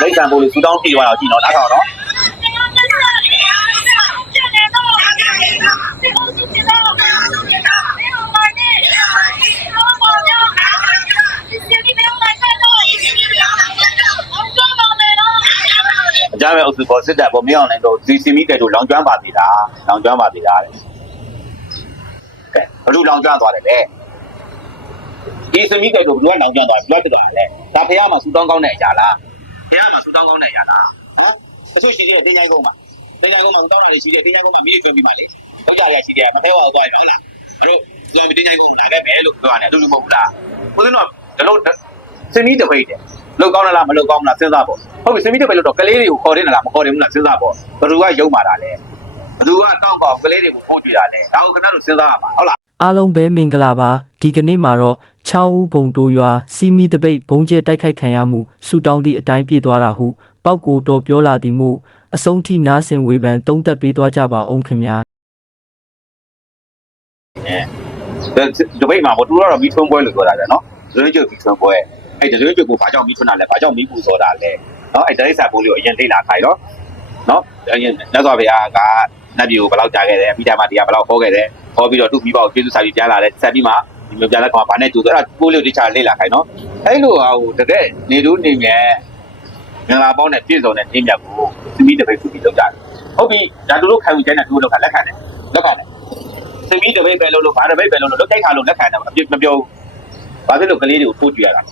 မိတ်ဆန်ပိုးလေးစူတောင်းကြည့်သွားတော့ကြည့်တော့နားထောင်နော်အကြမ်းပဲအုပ်စုပေါ်စစ်တပ်ပေါ်မင်းအောင်နိုင်တော့ဒီစီမီကဲတို့လောင်ကျွမ်းပါသေးတာလောင်ကျွမ်းပါသေးတာတဲ့ကဲဘလို့လောင်ကျွမ်းသွားတယ်လေဒီစီမီကဲတို့ဘလို့လောင်ကျွမ်းသွားဘလို့တက်သွားလဲဒါဖះမှာစူတောင်းကောင်းတဲ့အရာလား ဖះမှာစူတောင်းကောင်းတဲ့အရာလားဟောတချို့ရှိသေးတယ်တင်းချိုင်းကုန်းမှာတင်းချိုင်းကုန်းမှာစူတောင်းတယ်ရှိတယ်တင်းချိုင်းကုန်းမှာမိတွေထွင်ပြီးမှလေဘာကြရရှိတယ်မဖဲဝါသွားပြီလားတို့ဆိုရင်တင်းချိုင်းကုန်းလာခဲ့မယ်လို့ပြောရတယ်အတူတူမဟုတ်ဘူးလားဦးဇင်းတော့ဒီလိုစီမီတပိတ်တယ်လောက်ကောင်းလားမလောက်ကောင်းလားစဉ်းစားပေါ့ဟုတ်ပြီစီမီတပိတ်လို့တော့ကလေးတွေကိုခေါ်တယ်လားမခေါ်တယ်ဘူးလားစဉ်းစားပေါ့ဘယ်သူကယုံမာတာလဲဘယ်သူကတောင်းကောက်ကလေးတွေကိုပို့ကြည့်တာလဲဒါကိုခဏလို့စဉ်းစားရမှာဟုတ်လား အားလုံးပဲမင်္ဂလာပါဒီကနေ့မှာတော့6ဦးဘုံတိုးရွာစီမီတပိတ်ဘုံကျဲတိုက်ခိုက်ခံရမှုဆူတောင်းသည့်အတိုင်းပြေးသွားတာဟုပောက်ကိုတော်ပြောလာသည်မှုအဆုံးထိနားဆင်ဝေဖန်တုံးသက်ပေးသွားကြပါအောင်ခင်ဗျာဒီပိတ်မှာပေါ့သူတို့ကတော့မီးထွန်းပွဲလို့ပြောတာလေနော်ဇွဲကျုပ်မီးထွန်းပွဲအဲ့ဒီဇွဲကျုပ်ကိုဘာကြောင့်မီးထွန်းတာလဲဘာကြောင့်မီးပူစော်တာလဲနော်အဲ့ဒိုင်းစာပိုးလေးကိုအရင်လေ့လာခိုင်းတော့နော်အရင်လက်စွာဘုရားကနတ်ပြည်ကိုဘယ်လောက်ကြာခဲ့တယ်ပြီးတိုင်းမှာတရားဘယ်လောက်ဟောခဲ့တယ် ဟောပြီးတော့သူ့မိဘကိုကျေးဇူးစာပြီးပြန်လာတယ်ဆက်ပြီးမှဒီမျိုးပြန်လာကောင်ဘာနဲ့ကျိုးဆိုအဲ့ဒါပိုးလေးကိုတခြားလေ့လာခိုင်းနော်အဲ့လိုဟာဟိုတကယ်နေတူးနေမြဲငလာပေါင်းနဲ့ပြည့်စုံတဲ့နေမြတ်ကိုသမီးတပိတ်သူပြီးလောက်ကြတယ်ဟုတ်ပြီဒါတို့ခံယူတဲ့နဲ့သူတို့ကလက်ခံတယ်လက်ခံတယ်သမီးတပိတ်ပဲလို့လို့ဘာတပိတ်ပဲလို့လို့လုတ်တိုက်ခါလို့လက်ခံတယ်အပြစ်မပြောဘူးဘာဖြစ်လို့ကလေးတွေကိုထိုးကြည့်ရတာ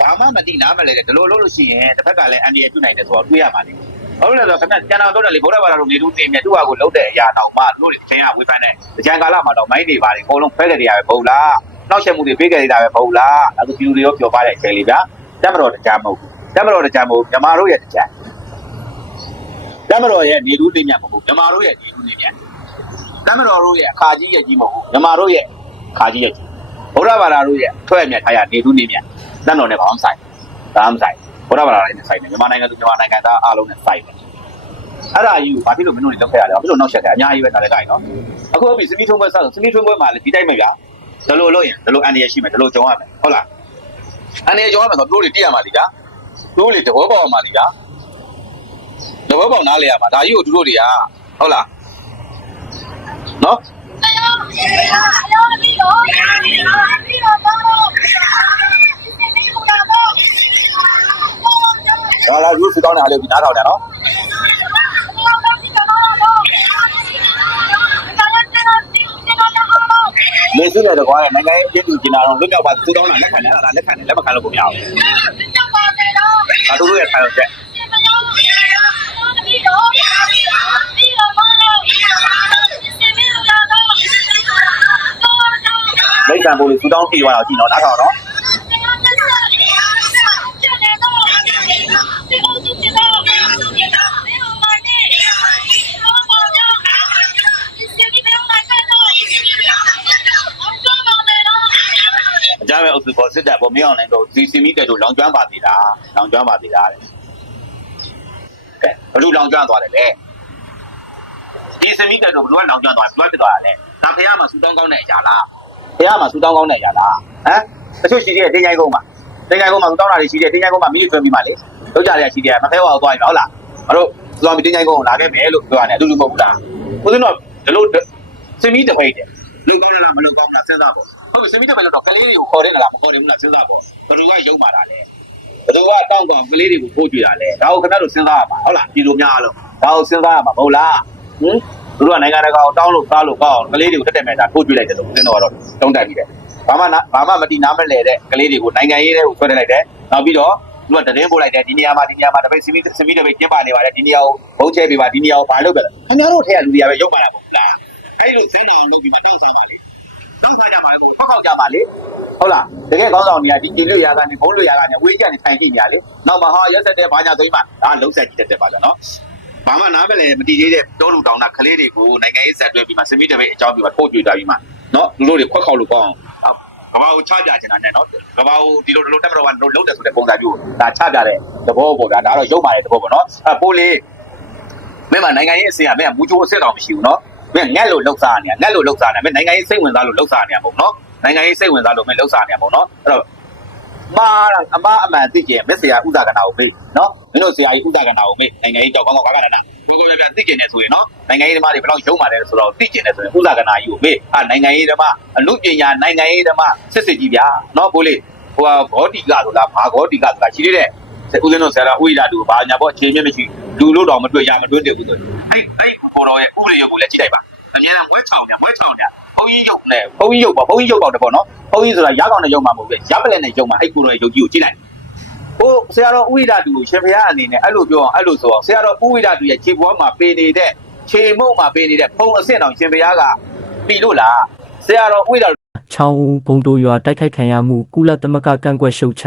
ဘာမှမသိနားမလဲတဲ့ဒီလိုလို့လို့ရှိရင်တစ်ဖက်ကလည်းအန်ဒီရပြုတ်နိုင်တယ်ဆိုတော့တွေးရပါလိမ့် ဟုတ်လဲဆိုတော့ခဏကျန်တော်တော့လေဗုဒ္ဓဘာသာတို့နေလူနေမြတ်သူ့ဟာကိုလုတ်တဲ့အရာတောင်မှတို့တွေချင်းကဝေဖန်တဲ့ကြံကာလမှာတော့မိုင်းတွေပါတယ်အကုန်လုံးဖဲကြတယ်ရပဲဘုံလားနောက်ချက်မှုတွေပေးကြတာပဲဘုံလားအခုဒီလူတွေရောပြောပါတဲ့အချိန်လေးဗျာတက်မတော်တကြမဟုတ်တက်မတော်တကြမဟုတ်ညီမတို့ရဲ့တကြတက်မတော်ရဲ့နေလူနေမြတ်မဟုတ်ညီမတို့ရဲ့နေလူနေမြတ်တမတော်တို့ရဲ့အခါကြီးရဲ့ကြီးမဟုတ်ဘူးမြမတို့ရဲ့အခါကြီးရဲ့ကြီးဘုရားဘာသာတို့ရဲ့ထွက်အမြတ်ထားရနေသူနေမြတ်တန်တော်နဲ့ဘာမှဆိုင်ဘာမှဆိုင် ဘုရားဘာသာနဲ့ဆိုင်တယ်မြန်မာနိုင်ငံသူမြန်မာနိုင်ငံသားအားလုံးနဲ့ဆိုင်တယ်အဲ့ဒါကြီးကိုဘာဖြစ်လို့မင်းတို့တွေလောက်ခဲ့ရလဲဘာဖြစ်လို့နောက်ဆက်ခဲ့အများကြီးပဲဒါလည်းကြိုက်နော်အခုဟုတ်ပြီစမီထုံးပွဲဆောက်စမီထုံးပွဲမှာလည်းဒီတိုင်းပဲဗျာဒလိုလို့ရင်ဒလိုအန်ဒီရရှိမယ်ဒလိုကြုံရမယ်ဟုတ်လားအန်ဒီရကြုံရမယ်ဆိုတို့တွေတည်ရမှာလीဗျာတို့တွေတဘောပေါက်မှာလीဗျာတဘောပေါက်နားလေရမှာဒါကြီးကိုတို့တွေကဟုတ်လားနော် ဒါလာရုပ်စကောင်းတဲ့အားလေးကိုနားထောင်တယ်နော်မေစုနဲ့တကွာတဲ့နိုင်ငံရေးပြည်သူကျင်နာတော့လွတ်မြောက်ပါသူတောင်းတာလက်ခံတယ်အဲ့ဒါလက်ခံတယ်လက်မခံလို့ကိုမရဘူး။ဒါတို့ရဲ့ခံရချက်မိတ်ဆန်ပိုးလေးသူတောင်းကြည့်သွားတော့ကြည့်တော့နားထောင်နော်။ ကြမ်းပဲအုပ်စုပေါ်စစ်တပ်ပေါ်မင်းအောင်နိုင်တော့ဒီစီမီကဲတို့လောင်ကျွမ်းပါသေးတာလောင်ကျွမ်းပါသေးတာတဲ့။ကဲဘလို့လောင်ကျွမ်းသွားတယ်လဲ။ဒီစီမီကဲတို့ဘလို့လောင်ကျွမ်းသွားဘလို့ဖြစ်သွားတာလဲ။ဒါဖះမှာစူတောင်းကောင်းတဲ့အရာလား။ဖះမှာစူတောင်းကောင်းတဲ့အရာလား။ဟမ်တချို့ရှိသေးတယ်တင်းချိုင်းကုန်းမှာတင်းချိုင်းကုန်းမှာစူတောင်းတာတွေရှိတယ်တင်းချိုင်းကုန်းမှာမိတွေထွင်ပြီးမှလေ။လောက်ကြရရှိတယ်မဖဲဝါသွားပြီဟုတ်လား။မတို့သွားပြီးတင်းချိုင်းကုန်းကိုလာခဲ့မယ်လို့ပြောရတယ်အတူတူမဟုတ်ဘူးလား။ဦးဇင်းတော့ဒီလိုစီမီတပိတ်တယ်။ လုံကောင်းလားမလုံကောင်းလားစဉ်းစားပေါ့။ဟုတ်ပြီစီမီတပိတ်လို့တော့ကလေးတွေကိုခေါ်တယ်လားမခေါ်တယ်ဘူးလားစဉ်းစားပေါ့။ဘယ်သူကယုံမာတာလဲ။ဘယ်သူကတောင်းကောင်ကလေးတွေကိုပို့ကြည့်တာလဲ။ဒါကိုခဏလို့စဉ်းစားရမှာဟုတ်လား။ဒီလိုများလို့ဒါကိုစဉ်းစားရမှာမဟုတ်လား။ဟင်သူတို့ကနိုင်ငံတကာကိုတောင်းလို့ကားလို့ကောင်းအောင်ကလေးတွေကိုတက်တက်မဲ့တာထိုးကြည့်လိုက်တယ်လို့ဦးဇင်းတော်ကတော့တုံးတက်ပြီးတယ်။ဘာမှဘာမှမတိနားမလဲတဲ့ကလေးတွေကိုနိုင်ငံရေးတွေကိုဆွဲတက်လိုက်တယ်။နောက်ပြီးတော့သူကတရင်ပို့လိုက်တယ်ဒီနေရာမှာဒီနေရာမှာတပိတ်စီမီစီမီတပိတ်ကျင်းပါနေပါတယ်ဒီနေရာကိုဘုံချဲပေးပါဒီနေရာကိုဘာလုပ်ကြလဲခင်ဗျားတို့ထဲကလူတွေကပဲရုပ်ပါရပါလား အဲ့လိုစိတ်နာအောင်လုပ်ပြီးမှတောင်းစားပါလေတောင်းစားကြပါလေကိုဖောက်ခေါက်ကြပါလေဟုတ်လားတကယ်ကောင်းဆောင်တွေကဒီဒီလွတ်ရာကနေဘုံလွတ်ရာကနေဝေးကြနေထိုင်ကြည့်နေရလေနောက်မှာဟာရက်ဆက်တဲ့ဘာညာသိမ်းပါဒါလုံးဆက်ကြည့်တတ်တယ်ပါဗျာနော်ဘာမှနားမလဲမတည်သေးတဲ့တောလူတောင်တာကလေးတွေကိုနိုင်ငံရေးဇက်တွဲပြီးမှစမီတပိတ်အကြောင်းပြီးမှပို့ကြွတာပြီးမှနော်လူတို့တွေခွက်ခေါက်လို့ကောင်းအောင်ကဘာကိုချပြချင်တာနဲ့နော်ကဘာကိုဒီလိုဒီလိုတက်မတော်ကလုံးတယ်ဆိုတဲ့ပုံစံမျိုးဒါချပြတဲ့သဘောပေါ့ဒါဒါတော့ရုပ်ပါတယ်သဘောပေါ့နော်အဲပိုးလေးမင်းမနိုင်ငံရေးအစင်ကမင်းကမူချိုးအစ်စ်တော်မရှိဘူးနော် မင်းငက်လို့လှုပ်စားနေငက်လို့လှုပ်စားနေမင်းနိုင်ငံရေးစိတ်ဝင်စားလို့လှုပ်စားနေရမဟုတ်နော်နိုင်ငံရေးစိတ်ဝင်စားလို့မင်းလှုပ်စားနေရမဟုတ်နော်အဲ့တော့မာအမအမှန်သိကျင်မက်ဆရာဥဒကနာကိုမေးနော်မင်းတို့ဆရာကြီးဥဒကနာကိုမေးနိုင်ငံရေးကြောက်ကောင်းကောင်းကားကနာဘုကိုလည်းပြသိကျင်နေဆိုရင်နော်နိုင်ငံရေးဓမ္မတွေဘယ်လောက်ရုံးပါလဲဆိုတော့သိကျင်နေဆိုရင်ဥဒကနာကြီးကိုမေးအာနိုင်ငံရေးဓမ္မအမှုပညာနိုင်ငံရေးဓမ္မစစ်စစ်ကြီးဗျာနော်ကိုလေးဟိုဟာဂေါတိကဆိုလားဘာဂေါတိကဆိုတာရှိသေးတယ်ဦးဇင်းတို့ဆရာဥိဒါတူဘာညာပေါ့အခြေမြင့်မရှိလူလို့တော့မတွေ့ရမတွေ့တယ်ဘူးဆိုအဲ့အဲ့ ကိုတော်ရဲ့ဥပဒေရုပ်ကိုလည်းကြည့်လိုက်ပါအများကမွဲချောင်းညာမွဲချောင်းညာဘုန်းကြီးရုပ်နဲ့ဘုန်းကြီးရုပ်ပေါ့ဘုန်းကြီးရုပ်ပေါ့တပေါ့နော်ဘုန်းကြီးဆိုတာရကောင်းတဲ့ရုပ်မှမဟုတ်ဘူးရပလက်နဲ့ရုပ်မှအဲ့ကိုတော်ရဲ့ရုပ်ကြီးကိုကြည့်လိုက်ဟိုဆရာတော်ဥိဒါတူကိုရှင်ဖျားအနေနဲ့အဲ့လိုပြောအောင်အဲ့လိုဆိုအောင်ဆရာတော်ဥိဒါတူရဲ့ခြေပွားမှာပေနေတဲ့ခြေမုံမှာပေနေတဲ့ဖုံအဆင့်တော်ရှင်ဖျားကပြီလို့လားဆရာတော်ဥိဒါချောင်းဦးဘုံတိုရွာတိုက်ခိုက်ခံရမှုကုလသမဂ္ဂကန့်ကွက်ရှုတ်ချ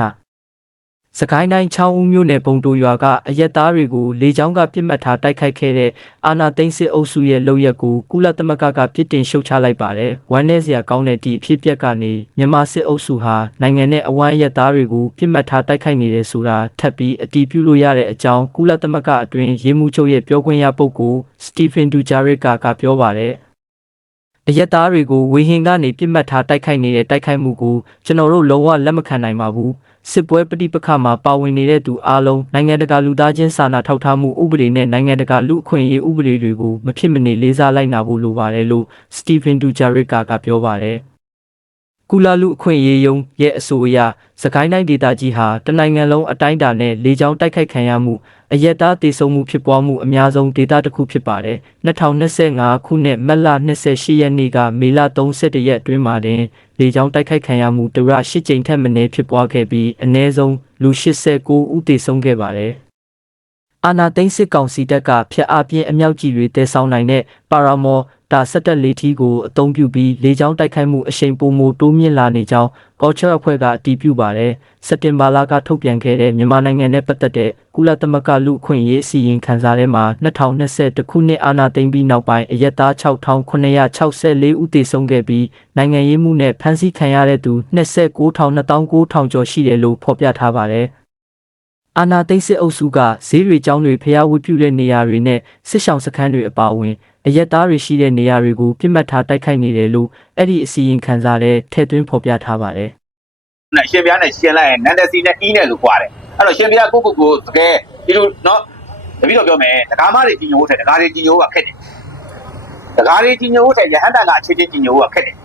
စကိုင်းတိုင်းချောင်းဦးမြို့နယ်ဘုံတိုရွာကအရက်သားတွေကိုလေကြောင်းကပြစ်မှတ်ထားတိုက်ခိုက်ခဲ့တဲ့အာနာသိန်းစစ်အုပ်စုရဲ့လုပ်ရက်ကိုကုလသမဂ္ဂကပြစ်တင်ရှုတ်ချလိုက်ပါတယ်။ဝမ်းနည်းစရာကောင်းတဲ့ဒီအဖြစ်အပျက်ကနေမြန်မာစစ်အုပ်စုဟာနိုင်ငံနဲ့အဝမ်းအရက်သားတွေကိုပြစ်မှတ်ထားတိုက်ခိုက်နေတယ်ဆိုတာထပ်ပြီးအတည်ပြုလို့ရတဲ့အကြောင်းကုလသမဂ္ဂအတွင်းရေးမှုချုပ်ရဲ့ပြောခွင့်ရပုဂ္ဂိုလ်စတီဖင်ဒူဂျာရစ်ကာကပြောပါတယ်။အရက်သားတွေကိုဝေဟင်ကနေပြစ်မှတ်ထားတိုက်ခိုက်နေတဲ့တိုက်ခိုက်မှုကိုကျွန်တော်တို့လုံးဝလက်မခံနိုင်ပါဘူး စစ်ပွဲပဋိပက္ခမှာပါဝင်နေတဲ့သူအလုံးနိုင်ငံတကာလူသားချင်းစာနာထောက်ထားမှုဥပဒေနဲ့နိုင်ငံတကာလူအခွင့်အရေးဥပဒေတွေကိုမဖြစ်မနေလေးစားလိုက်နာဖို့လိုပါတယ်လို့စတီဖင်ဒူဂျာရစ်ကာကပြောပါတယ်ကုလာလူအခွင့်အရေးယုံရဲ့အဆိုအရစကိုင်းတိုင်းဒေသကြီးဟာတနိုင်ငံလုံးအတိုင်းအတာနဲ့လေကြောင်းတိုက်ခိုက်ခံရမှုအရက်သားတေဆုံးမှုဖြစ်ပွားမှုအများဆုံးဒေသတစ်ခုဖြစ်ပါတယ်2025ခုနှစ်မတ်လ28ရက်နေ့ကမေလ31ရက်အတွင်းမှာတင် လေကြောင်းတိုက်ခိုက်ခံရမှုတရ8ကြိမ်ထက်မနည်းဖြစ်ပွားခဲ့ပြီးအနည်းဆုံးလူ89ဦးသေဆုံးခဲ့ပါတယ်အာနာသိန်းစစ်ကောင်စီတပ်ကဖျက်အပြင်းအမြောက်ကြီးတွေတဲဆောင်နိုင်တဲ့ပါရာမော် တာဆက်တက်လေးထီကိုအသုံးပြုပြီးလေကြောင်းတိုက်ခိုက်မှုအရှိန်ပိုမိုတိုးမြင့်လာနေကြောင်းကော်ချာအဖွဲ့ကအတည်ပြုပါတယ်စက်တင်ဘာလကထုတ်ပြန်ခဲ့တဲ့မြန်မာနိုင်ငံနဲ့ပတ်သက်တဲ့ကုလသမဂ္ဂလူ့အခွင့်အရေးအစည်းအဝေးခန်းစာထဲမှာ2021ခုနှစ်အာဏာသိမ်းပြီးနောက်ပိုင်းအရက်သား6964ဦးသေဆုံးခဲ့ပြီးနိုင်ငံရေးမှုနဲ့ဖမ်းဆီးခံရတဲ့သူ292,000ကျော်ရှိတယ်လို့ဖော်ပြထားပါတယ်အာနာသိန်းစစ်အုပ်စုကဈေးတွေကျောင်းတွေဖျားဝတ်ပြုတဲ့နေရာတွေနဲ့စစ်ဆောင်စခန်းတွေအပါအဝင် အရက်သားတွေရှိတဲ့နေရာတွေကိုပြစ်မှတ်ထားတိုက်ခိုက်နေတယ်လို့အဲ့ဒီအစီရင်ခံစာထဲထည့်သွင်းဖော်ပြထားပါတယ်နဲ့ရှင်ပြားနဲ့ရှင်းလိုက်ရင်နန္ဒစီနဲ့အီးနဲ့လို့ကြွားတယ်အဲ့တော့ရှင်ပြားကိုကိုကိုတကယ်ဒီလိုနော်တပည့်တော်ပြောမယ်ဒကာမတွေကြီးညိုးတယ်ဒကာတွေကြီးညိုးကခက်တယ်ဒကာတွေကြီးညိုးတယ်ယဟန္တာကအချင်းချင်းကြီးညိုးကခက်တယ်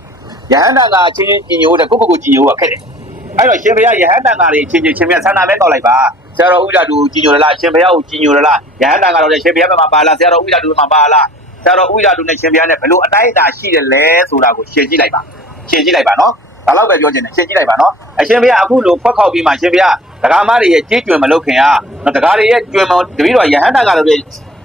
ယဟန္တာကအချင်းချင်းကြီးညိုးတယ်ကိုကိုကိုကြီးညိုးကခက်တယ်အဲ့တော့ရှင်ပြားယဟန္တာကတွေအချင်းချင်းရှင်ပြားဆန္ဒပဲတောက်လိုက်ပါဆရာတော်ဥဒ္ဒတူကြီးညိုလားရှင်ဘုရားကိုကြီးညိုလားယဟန္တာကတော့လည်းရှင်ဘုရားဘက်မှာပါလားဆရာတော်ဥဒ္ဒတူဘက်မှာပါလား ဆရာတော်ဥဒ္ဒတူနဲ့ရှင်ဘုရားနဲ့ဘယ်လိုအတိုင်းအတာရှိတယ်လဲဆိုတာကိုရှင်းကြည့်လိုက်ပါရှင်းကြည့်လိုက်ပါနော်ဒါတော့ပဲပြောချင်တယ်ရှင်းကြည့်လိုက်ပါနော်အရှင်ဘုရားအခုလိုဖွက်ခေါက်ပြီးမှရှင်ဘုရားဒကာမတွေရဲ့ကြေးကျွင်မလုပ်ခင်ကနော်ဒကာတွေရဲ့ကျွင်မတပည့်တော်ယဟန္တာကတော့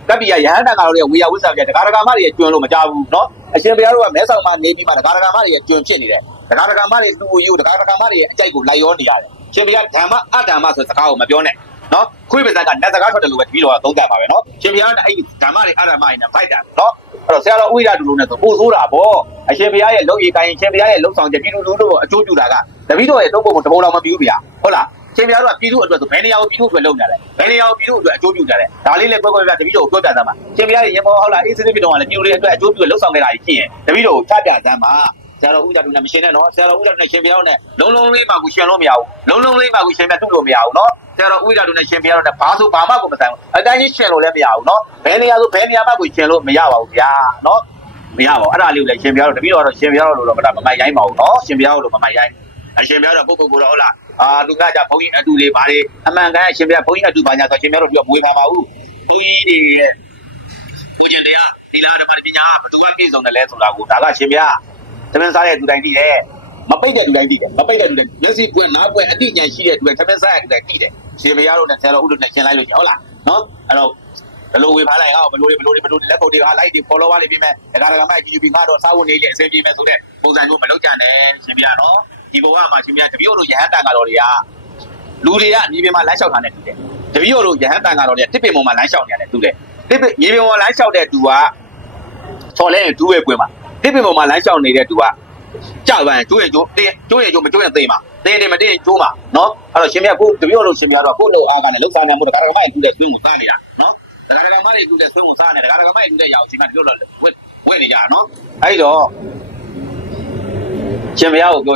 ကပ္ပိယယဟန္တာကတော့ဝေယဝိသပြဒကာဒကာမတွေရဲ့ကျွင်လို့မကြဘူးနော်အရှင်ဘုရားတို့ကမဲဆောင်မှနေပြီးမှဒကာဒကာမတွေရဲ့ကျွင်ဖြစ်နေတယ်ဒကာဒကာမတွေလူယူဒကာဒကာမတွေရဲ့အကြိုက်ကိုလိုက်ရောနေရတယ်ရှင်ဘုရားဓမ္မအဓမ္မဆိုစကားကိုမပြောနဲ့ နော်ခွေးပဇက်ကနတ်စကားထွက်တယ်လို့ပဲတပည့်တော်ကသုံးသပ်ပါပဲနော်ရှင်ဘုရားကအဲ့ဒီဓမ္မတွေအရမတွေနဲ့ဖိုက်တာနော်အဲ့တော့ဆရာတော်ဥိရတူလို့နဲ့ဆိုပို့ဆိုးတာပေါ့အရှင်ဘုရားရဲ့လုံရီကိုင်းရှင်ဘုရားရဲ့လုံဆောင်ချက်ပြည်သူလူထုကိုအကျိုးပြုတာကတပည့်တော်ရဲ့သုံးပုံတပုံတော်မပြူးဗျာဟုတ်လားရှင်ဘုရားတို့ကပြည်သူအတွက်ဆိုဘယ်နေရာကိုပြည်သူအတွက်လုပ်နေတယ်ဘယ်နေရာကိုပြည်သူအတွက်အကျိုးပြုကြတယ်ဒါလေးလည်းပွဲပွဲပြတပည့်တော်ကိုပြောပြသမှာရှင်ဘုရားရဲ့ရေမောဟုတ်လားအေးစစ်စစ်ပြည်တော်ကလည်းပြည်သူတွေအတွက်အကျိုးပြုလှုပ်ဆောင်ခဲ့တာကြီးရှိရင်တပည့်တော်ကိုချပြသမ်းပါဆရာတော်ဥဒ္ဒတူနဲ့မရှင်နဲ့နော်ဆရာတော်ဥဒ္ဒတူနဲ့ရှင်ဘုရားနဲ့လုံးလုံးလေးမှကိုရှင်လို့မရဘူးလုံးလုံးလေးမှကိုရှင်ပြတ်လို့မရဘူးနော် ဆရာတော်ဥဒ္ဒတူနဲ့ရှင်ဘုရားနဲ့ဘာဆိုဘာမှကိုမဆိုင်ဘူးအတိုင်းကြီးရှင်လို့လည်းမရဘူးနော်ဘယ်နေရာဆိုဘယ်နေရာမှကိုရှင်လို့မရပါဘူးဗျာနော်မရပါဘူးအဲ့ဒါလေးကိုလည်းရှင်ဘုရားတို့တပည့်တော်တော့ရှင်ဘုရားတို့တော့မတာမမိုက်ရိုင်းပါဘူးနော်ရှင်ဘုရားတို့မမိုက်ရိုင်းအရှင်ဘုရားတို့ပုဂ္ဂိုလ်ကိုတော့ဟုတ်လားအာသူကကြဘုန်းကြီးအတူတွေဘာတွေအမှန်ကန်ရှင်ဘုရားဘုန်းကြီးအတူပါညာဆိုရှင်ဘုရားတို့ပြောမွေးပါပါဘူးဘုန်းကြီးတွေရဲ့ဘုရားတရားဒီလားဓမ္မပညာဘသူကပြည့်စုံတယ်လဲဆိုတာကိုဒါကရှင်ဘုရားသမင်းစားတဲ့သူတိုင်းသိတယ်မပိတ်တဲ့သူတိုင်းသိတယ်မပိတ်တဲ့သူတိုင်းမျက်စိပွင့်နားပွင့်အတိညာရှိတဲ့သူတိုင်းသမင်းစားတဲ့သူတိုင်းသိတယ် ရှင်ဘုရားတို့နဲ့ဆရာတော်ဥဒ္ဒနဲ့ရှင်းလိုက်လို့ရှင်ဟုတ်လားနော်အဲ့တော့ဘယ်လိုဝေဖန်လိုက်အောင်ဘယ်လိုဘယ်လိုဘယ်လိုလက်ကုပ်တွေကလိုက်ဒီ follow နေပြီမဲ့ဒါကကမိုက် QB မှာတော့စာဝန်နေလေအဆင်ပြေမဲ့ဆိုတဲ့ပုံစံမျိုးမလုပ်ကြနဲ့ရှင်ဘုရားနော်ဒီဘဝမှာရှင်ဘုရားတပည့်တို့ရဟန်းတန်ကတော့တွေကလူတွေကမြေပြင်မှာလမ်းလျှောက်တာနဲ့တူတယ်တပည့်တို့ရဟန်းတန်ကတော့တွေကတစ်ပင်ပေါ်မှာလမ်းလျှောက်နေရတယ်တူတယ်တစ်ပင်မြေပြင်ပေါ်လမ်းလျှောက်တဲ့သူကချော်လဲဒူးပဲပွင့်မှာတစ်ပင်ပေါ်မှာလမ်းလျှောက်နေတဲ့သူကကြောက်ပန်းကျိုးရင်ကျိုးတင်းကျိုးရင်ကျိုးမကျိုးရင်သိမှာ တင်းတယ်မတင်းကျိုးမှာနော်အဲ့တော့ရှင်မြတ်ကိုတပြို့လို့ရှင်မြတ်တော့ကို့လို့အားကနဲ့လှုပ်ရှားနေမှုတကားကမိုက်တူတဲ့ဆွင်းကိုစားနေတာနော်တကားကမိုက်တူတဲ့ဆွင်းကိုစားနေတကားကမိုက်တူတဲ့ရောင်ရှင်မြတ်တပြို့လို့ဝက်ဝက်နေကြနော်အဲ့တော့ရှင်မြတ်ကိုပြော